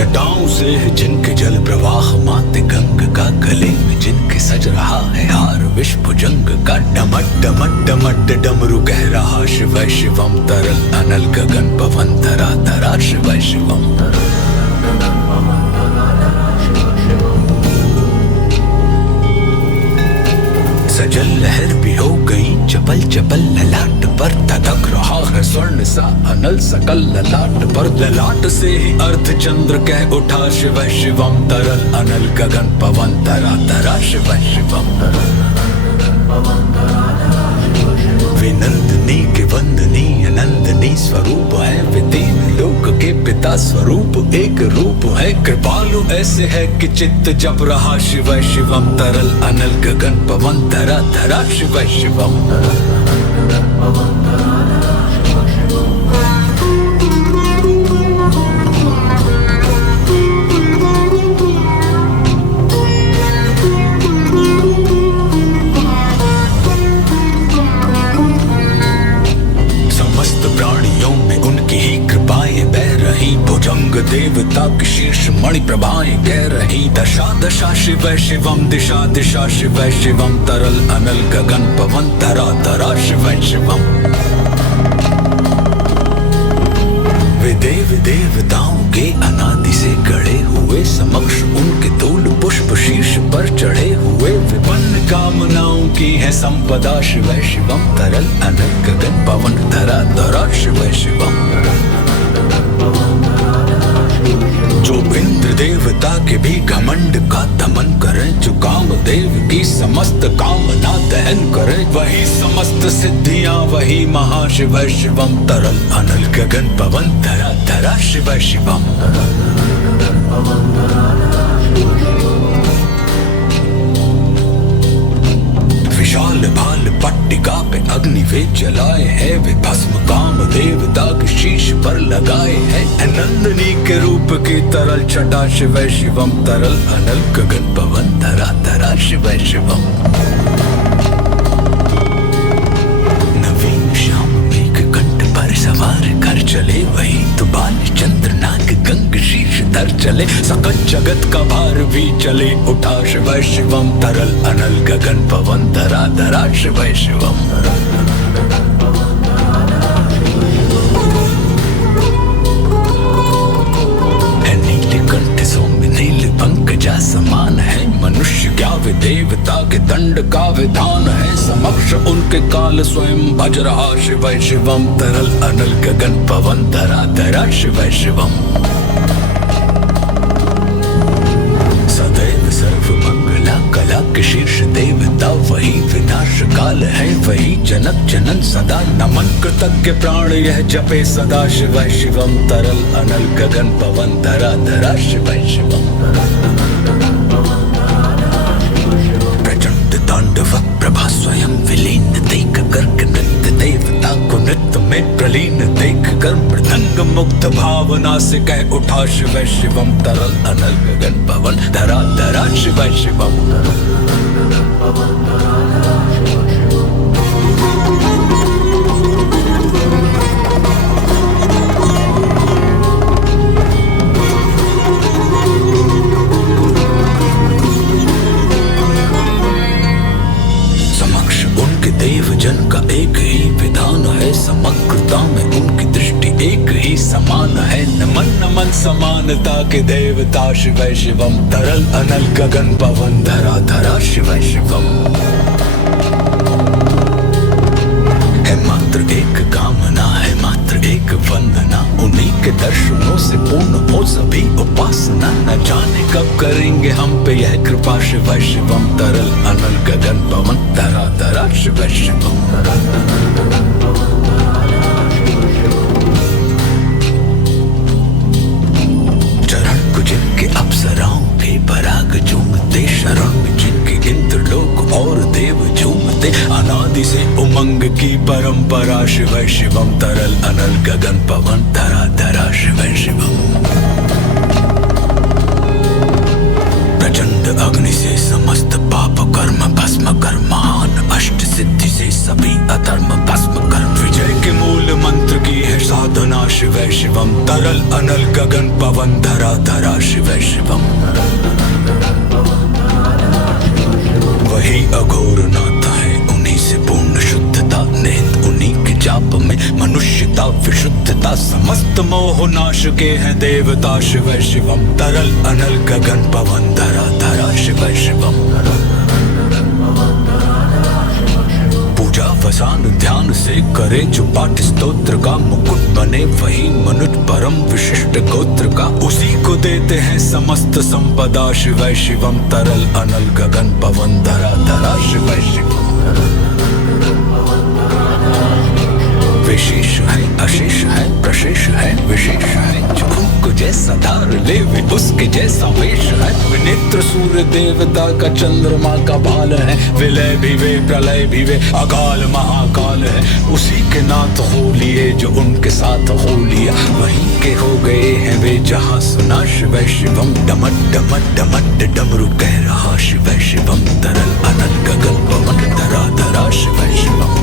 जटाओं से है जिनके जल प्रवाह माते गंग का, गले में जिनके सज रहा है हार विश्वभुजंग का। डमट डमट डमट डमरू कह रहा शिव शिवम तरल अनल गगन पवन धरा धरा शिव शिवम। सजल लहर भी हो गई चपल चपल, ललाट पर धधक रहा है स्वर्ण सा अनल सकल ललाट पर। ललाट से ही अर्ध चंद्र कह उठा शिव शिवम तरल अनल गगन पवन धरा धरा शिव शिवम। वे नंदनी के वंदनीय नंदनी स्वरूप है, वे तीन लोक के पिता स्वरूप एक रूप है। कृपालु ऐसे है कि चित्त जप रहा शिव शिवम तरल अनल गगन पवन धरा धरा शिव शिवम। देवता की शीर्ष मणि प्रभाएं कह रही, दशा दशा शिव शिवम दिशा दिशा शिव शिवम तरल अनल गगन पवन धरा धरा शिव शिवम। वे देव देवताओं के अनादि से गढ़े हुए, समक्ष उनके धूल पुष्प शीर्ष पर चढ़े हुए। विपन्न कामनाओं की है संपदा शिव शिवम तरल अनल गगन पवन धरा धरा शिव शिवम। जो इंद्र देवता के भी घमंड का दमन करे, जो कामदेव की समस्त कामना दहन करे, वही समस्त सिद्धियां वही महाशिव शिवम तरल अनल गगन पवन धरा धरा शिव शिवम। विशाल भाल पट्टिका पे अग्नि वे जलाए हैं, वे भस्म काम देवता के शीश पर लगाए हैं। नंदनी के रूप की तरल छटा शिव शिवम तरल अनल गगन पवन धरा धरा शिव शिवम। नवीन श्याम मेघ कंठ पर सवार कर चले, वही तो बाल चंद्र नाग गंग शीर्ष धर चले। सकल जगत का भार भी चले उठा शिव शिवम तरल अनल गगन पवन धरा धरा शिव शिवम। पंकजा समान है मनुष्य क्या, वे देवता के दंड का विधान है। समक्ष उनके काल स्वयं भज रहा शिव शिवम तरल अनल गगन पवन धरा धरा शिव शिवम। सदैव सर्व मंगला कला के शीर्ष देवता, वही विनाश काल है वही जनक जनन सदा। नमन कृतज्ञ प्राण यह जपे सदा शिव शिवम तरल अनल गगन पवन धरा धरा शिव शिवम। प्रचंड तांडव प्रभा स्वयं विलीन देख कर नृत्य देवता को नृत्य में प्रलीन देख कर, मृदंग मुग्ध भावना से कह उठा शिव शिवम तरल अनल गगन पवन धरा धरा शिव शिवम। देवजन का एक ही विधान है, समग्रता में उनकी दृष्टि एक ही समान है। नमन नमन समानता के देवता शिव शिवम तरल अनल गगन पवन धरा धरा शिव शिवम। है मात्र एक कामना है मात्र एक वंदना, उन्हीं के दर्शनों से पूर्ण हो सभी उपासना। न जाने कब करेंगे हम पे यह कृपा शिव शिवम तरल अनल गगन पवन धरा धरा शिव शिवम। चरण को जिनके अप्सराओं के पराग झूमते, शरण में जिनके इंद्र लोक और देव झूमते। अनादि से उमंग की परंपरा शिव शिवम तरल अनल गगन पवन धरा धरा शिव शिवम। प्रचंड अग्नि से समस्त पाप कर्म भस्म कर, महान अष्ट सिद्धि से सभी अधर्म भस्म कर। विजय के मूल मंत्र की है साधना शिव शिवम तरल अनल गगन पवन धरा धरा शिव शिवम। वही अघोर नाथ है, उन्हीं से पूर्ण शुद्धता, निहित उन्हीं के जाप में मनुष्यता विशुद्धता। समस्त मोह नाश के हैं देवता शिव शिवम। तरल अनल गगन पवन धरा धरा शिव शिवम। पूजा वसान ध्यान से करे जो पाठ स्तोत्र का, मुकुट बने वही मनुज परम विशिष्ट गोत्र का। उसी को देते हैं समस्त संपदा शिव शिवम। तरल अनल गगन पवन धरा धरा शिव शिवम। विशेष है अशेष है प्रशेष है विशेष है, जो को जैसा धार ले वे उसके जैसा वेश है। विनेत्र सूर्य देवता का चंद्रमा का भाल है, विलय भी वे प्रलय भी वे अकाल महाकाल है। उसी के नाथ हो लिए जो उनके साथ हो लिया, वहीं के हो गए हैं वे जहाँ सुना शिव शिवम। डमट डमट डमट डमरू कह रहा शिव शिवम। तरल अनल गगन पवन धरा धरा शिव शिवम।